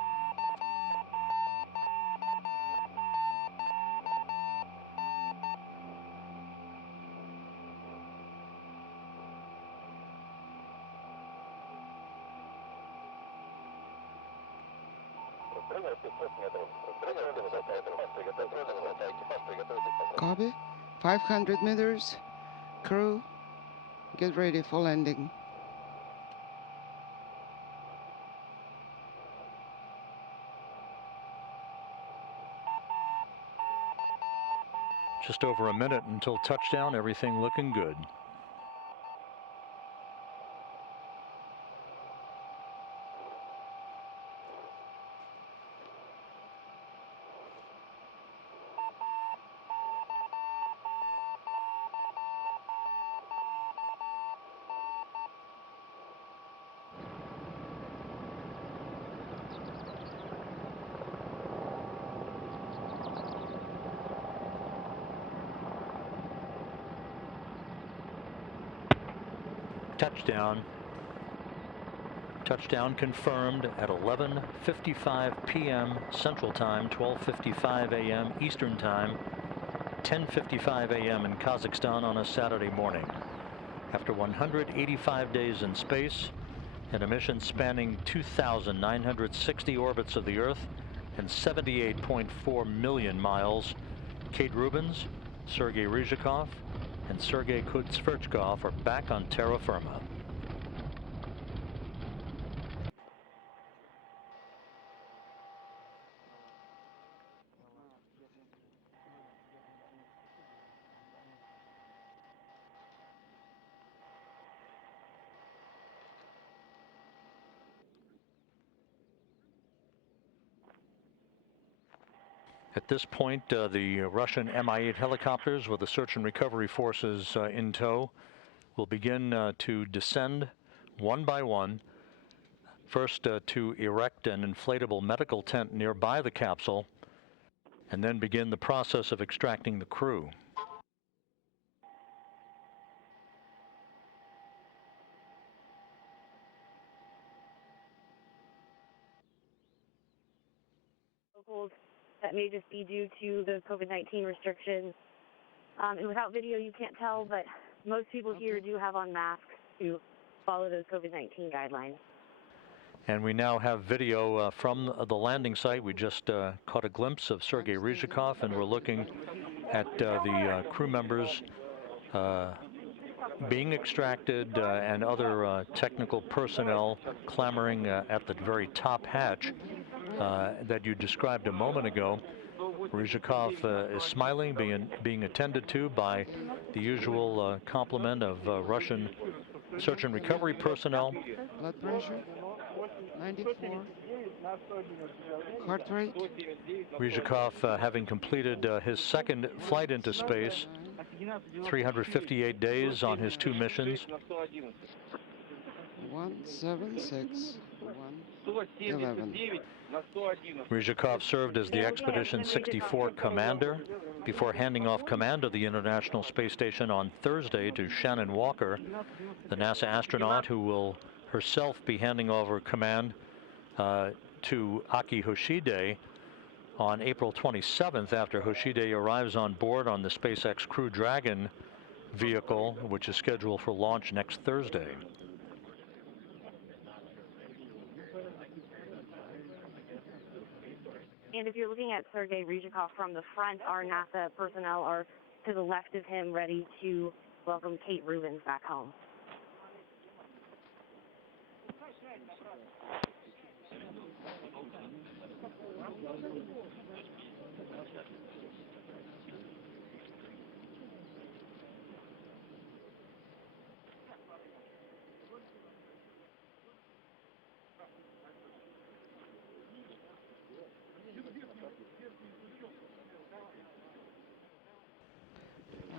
Copy. 500 meters. Crew, get ready for landing. Just over a minute until touchdown, everything looking good. Touchdown. Touchdown confirmed at 11:55 p.m. Central Time, 12:55 a.m. Eastern Time, 10:55 a.m. in Kazakhstan on a Saturday morning. After 185 days in space, and a mission spanning 2,960 orbits of the Earth and 78.4 million miles, Kate Rubins, Sergei Ryzhikov, and Sergei Kutsverchkov are back on terra firma. At this point, the Russian Mi-8 helicopters with the search and recovery forces in tow will begin to descend one by one. First to erect an inflatable medical tent nearby the capsule, and then begin the process of extracting the crew. That may just be due to the COVID-19 restrictions. And without video, you can't tell, but most people here do have on masks to follow those COVID-19 guidelines. And we now have video from the landing site. We just caught a glimpse of Sergei Ryzhikov, and we're looking at the crew members being extracted and other technical personnel clamoring at the very top hatch that you described a moment ago. Ryzhikov is smiling, being attended to by the usual complement of Russian search and recovery personnel. Blood pressure, 94. Heart rate. Ryzhikov having completed his second flight into space, 358 days on his two missions. 176, 111. Ryzhikov served as the Expedition 64 commander before handing off command of the International Space Station on Thursday to Shannon Walker, the NASA astronaut who will herself be handing over command to Aki Hoshide on April 27th after Hoshide arrives on board on the SpaceX Crew Dragon vehicle, which is scheduled for launch next Thursday. And if you're looking at Sergei Ryzhikov from the front, our NASA personnel are to the left of him, ready to welcome Kate Rubins back home.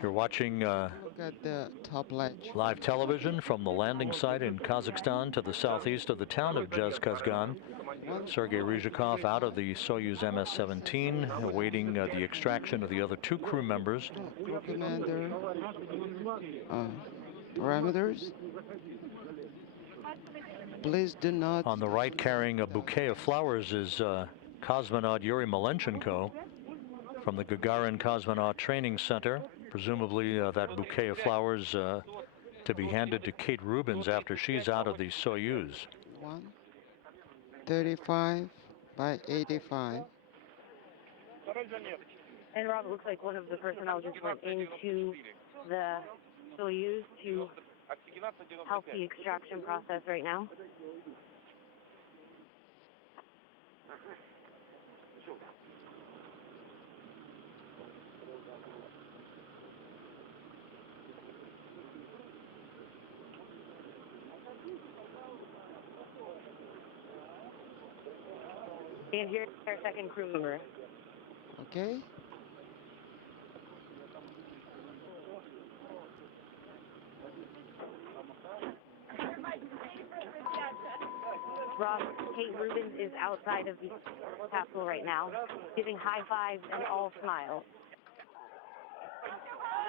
You're watching Look at the top ledge. live television from the landing site in Kazakhstan to the southeast of the town of Zhezkazgan. Sergei Ryzhikov out of the Soyuz MS-17, awaiting the extraction of the other two crew members. Crew commander. Parameters. Please do not. On the right, carrying a bouquet of flowers, is cosmonaut Yuri Malenchenko from the Gagarin Cosmonaut Training Center. Presumably that bouquet of flowers to be handed to Kate Rubins after she's out of the Soyuz. 135, by 85. And Rob, it looks like one of the personnel just went into the Soyuz to help the extraction process right now. And here's our second crew member. Okay. Rob, Kate Rubens is outside of the capsule right now, giving high fives and all smiles.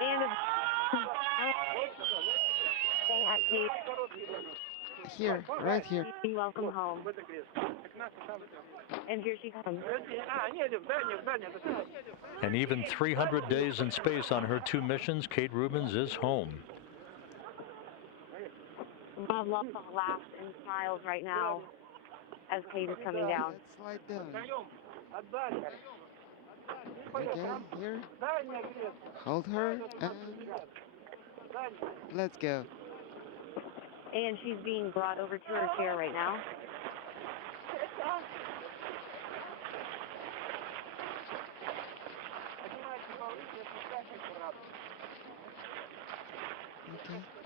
And saying at Kate, Here, right here. welcome home. And here she comes. And even 300 days in space on her 2 missions, Kate Rubens is home. Rob lots of laughs and smiles right now as Kate is coming down. Let's slide down. Okay, here. Hold her and let's go. And she's being brought over to her chair right now.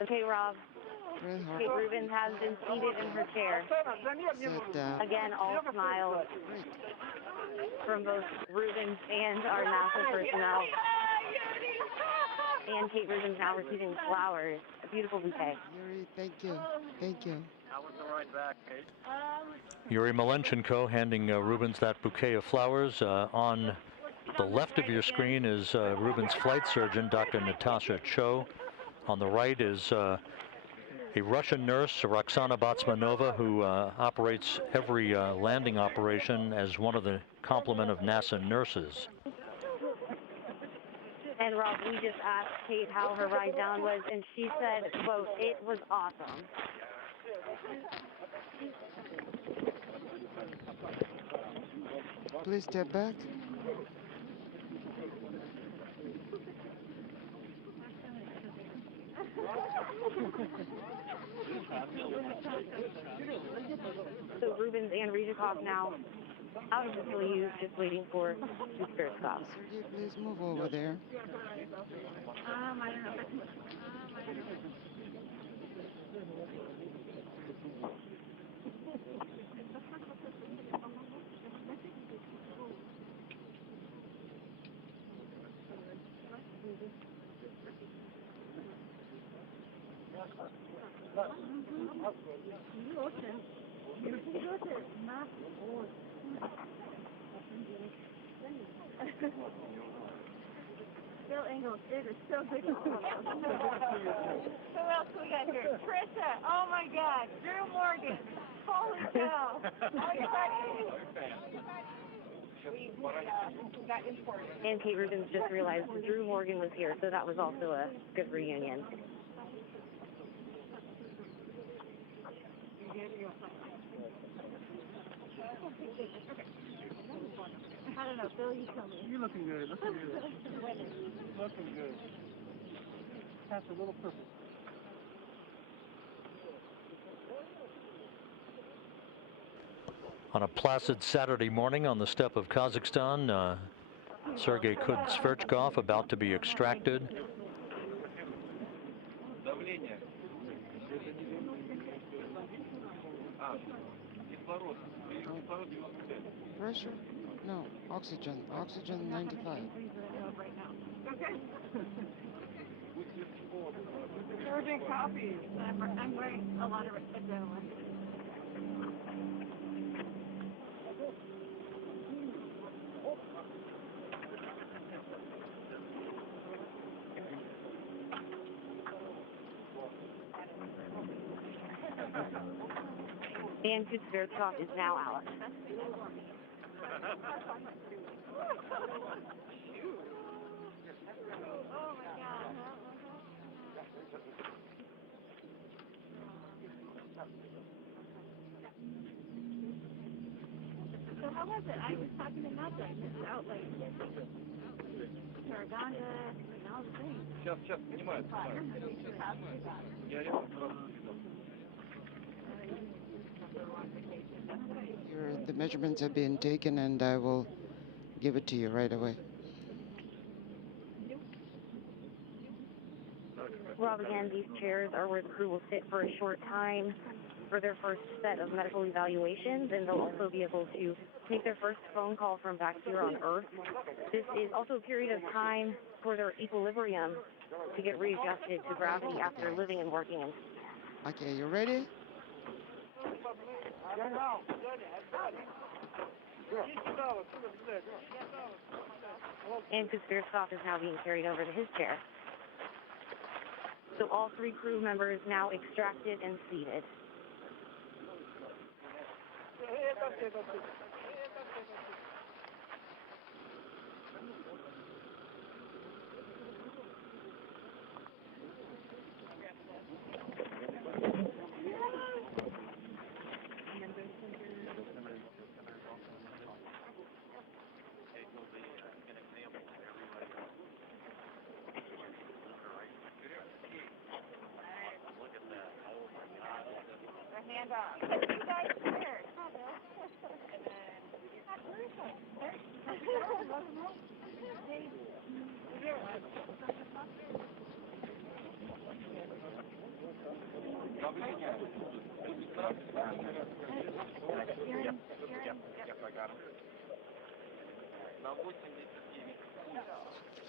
Okay, Rob. Kate Rubens has been seated in her chair. Sit down. Again, all smiles from both Rubens and our NASA personnel. And Kate Rubens now receiving flowers. A beautiful bouquet. Yuri, thank you. Thank you. How was the ride back, Kate? Yuri Malenchenko handing Rubens that bouquet of flowers. On the left of your screen is Rubens' flight surgeon, Dr. Natasha Cho. On the right is a Russian nurse, Roxana Batsmanova, who operates every landing operation as one of the complement of NASA nurses. And Rob, we just asked Kate how her ride down was, and she said, quote, "It was awesome." Please step back. So Rubens and Rizhikov now out of the Soyuz, just waiting for the spirit stop. Sergey, please move over there. Bill Engels, it is so good to see you. Who else we got here? Trisha, oh my God, Drew Morgan, holy cow. And Kate Rubens just realized Drew Morgan was here, so that was also a good reunion. I don't know, Bill, you tell me. You're looking good. Looking good. Looking good. That's a little purple. On a placid Saturday morning on the steppe of Kazakhstan, Sergei Kudzverchkov about to be extracted. Pressure? No, oxygen. Oxygen 95. Urgent coffee. I'm wearing a lot of adrenaline. And Kudzverchkov is now out. Oh my God. How was it? I was talking to Matt, I missed out, like, Paraganda, and all the things. Сейчас, понимаю. The measurements are being taken, and I will give it to you right away. Rob, again, these chairs are where the crew will sit for a short time for their first set of medical evaluations, and they'll also be able to make their first phone call from back here on Earth. This is also a period of time for their equilibrium to get readjusted to gravity after living and working in. Okay, you ready? And Kuspirskov is now being carried over to his chair. So all three crew members now extracted and seated. Hand off. You guys here.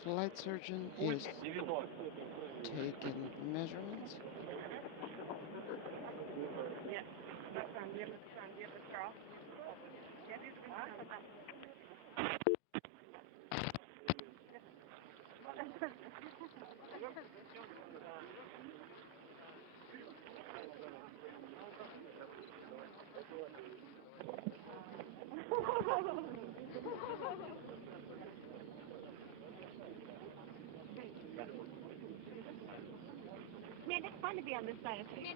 Flight surgeon is taking measurements. Man, it's fun to be on this side of things.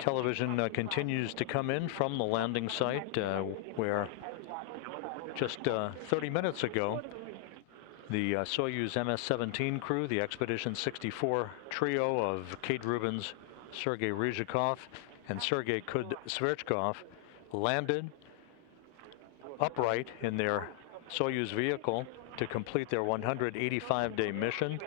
Television continues to come in from the landing site where just 30 minutes ago the Soyuz MS-17 crew, the Expedition 64 trio of Kate Rubins, Sergei Ryzhikov, and Sergei Kudsverchkov landed upright in their Soyuz vehicle to complete their 185-day mission.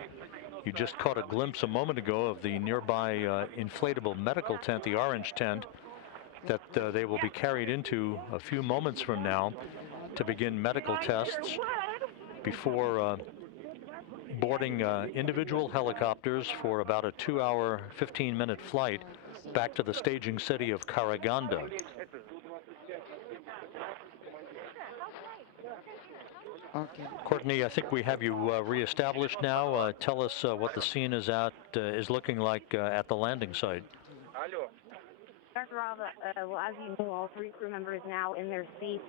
You just caught a glimpse a moment ago of the nearby inflatable medical tent, the orange tent, that they will be carried into a few moments from now to begin medical tests before boarding individual helicopters for about a 2-hour, 15-minute flight back to the staging city of Karaganda. Okay. Courtney, I think we have you reestablished now. Tell us what the scene is looking like at the landing site. Dr. Rob, well, as you know, all three crew members now in their seats.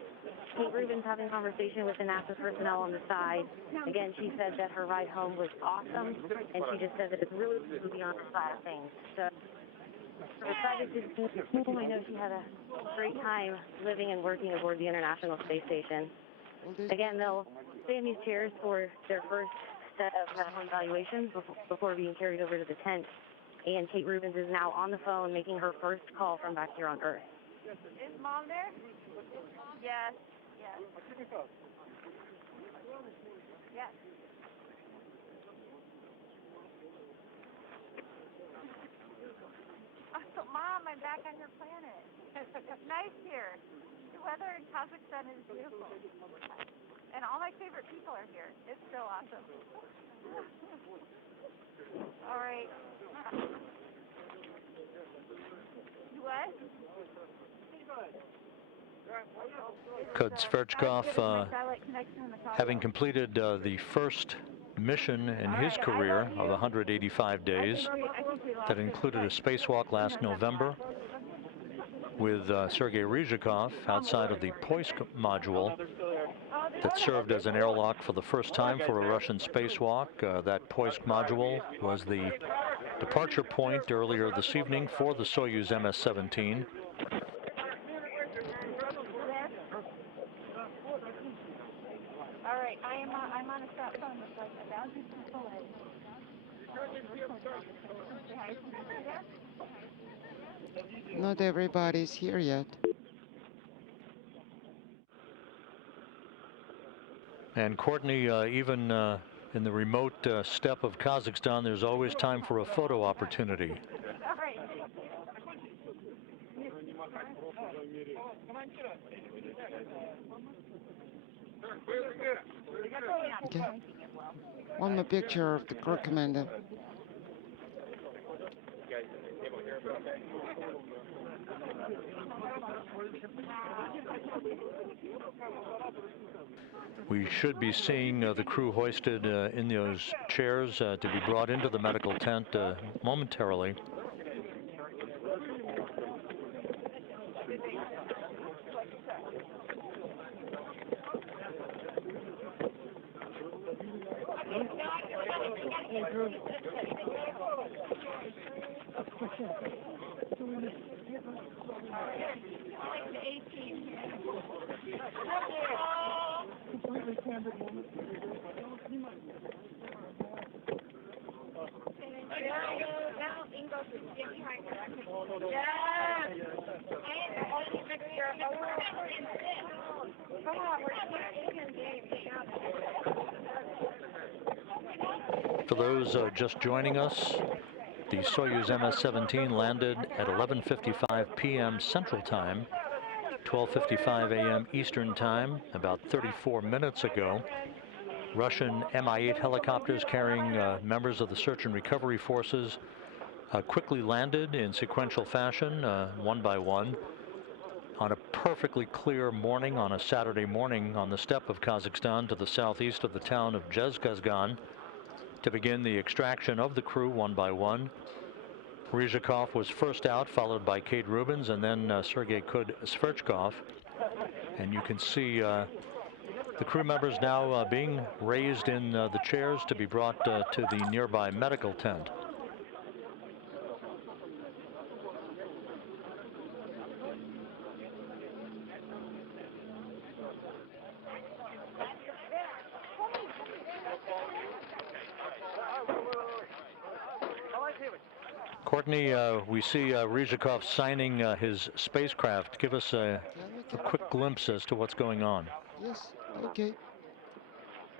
Kate Rubin's having a conversation with the NASA personnel on the side. Again, she said that her ride home was awesome, and she just said that it's really good to be on the side of things. So we're excited to see her. I know she had a great time living and working aboard the International Space Station. Again, they'll stay in these chairs for their first set of medical evaluations before being carried over to the tent. And Kate Rubins is now on the phone making her first call from back here on Earth. Is Mom there? Yes. Yes. Yes. Oh, Mom, I'm back on your planet. It's nice here. The weather in Kazakhstan is beautiful. And all my favorite people are here. It's so awesome. All right. What? Kudsverchkov, having completed the first mission in his career of 185 days that included a spacewalk last November with Sergei Ryzhikov outside of the Poisk module that served as an airlock for the first time for a Russian spacewalk. That Poisk module was the departure point earlier this evening for the Soyuz MS-17. All right, I'm on a cell phone with like 1,000 people. Not everybody's here yet. And Courtney, even in the remote steppe of Kazakhstan, there's always time for a photo opportunity. All right. Okay. One more picture of the crew commander. We should be seeing the crew hoisted in those chairs to be brought into the medical tent momentarily. For those just joining us, the Soyuz MS-17 landed at 11:55 p.m. Central Time, 12:55 a.m. Eastern Time, about 34 minutes ago. Russian Mi-8 helicopters carrying members of the search and recovery forces quickly landed in sequential fashion, one by one, on a perfectly clear morning on a Saturday morning on the steppe of Kazakhstan to the southeast of the town of Zhezkazgan to begin the extraction of the crew one by one. Ryzhikov was first out, followed by Kate Rubins, and then Sergei Sverchkov. And you can see the crew members now being raised in the chairs to be brought to the nearby medical tent. Courtney, we see Ryzhikov signing his spacecraft. Give us a quick glimpse as to what's going on. Yes, okay.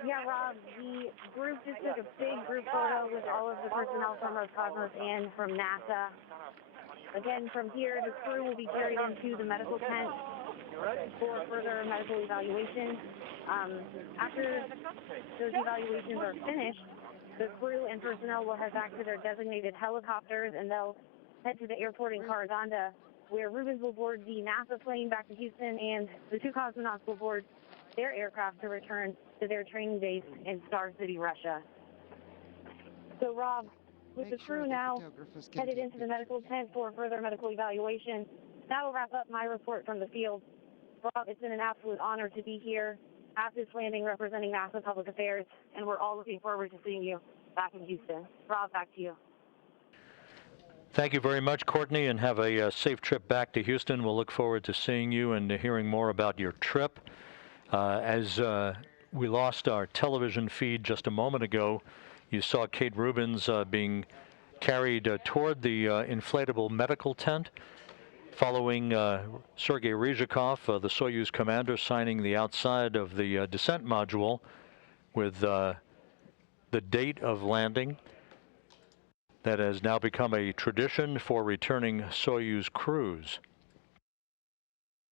Yeah, Rob, the group just took a big group photo with all of the personnel from Roskosmos and from NASA. Again, from here, the crew will be carried into the medical tent for further medical evaluation. After those evaluations are finished, the crew and personnel will head back to their designated helicopters, and they'll head to the airport in Karaganda, where Rubens will board the NASA plane back to Houston, and the two cosmonauts will board their aircraft to return to their training base in Star City, Russia. So, Rob, with the crew now headed into the medical tent for further medical evaluation, that will wrap up my report from the field. Rob, it's been an absolute honor to be here at this landing representing NASA Public Affairs, and we're all looking forward to seeing you back in Houston. Rob, back to you. Thank you very much, Courtney, and have a safe trip back to Houston. We'll look forward to seeing you and hearing more about your trip. As we lost our television feed just a moment ago, you saw Kate Rubins being carried toward the inflatable medical tent, following Sergei Ryzhikov, the Soyuz commander, signing the outside of the descent module with the date of landing. That has now become a tradition for returning Soyuz crews.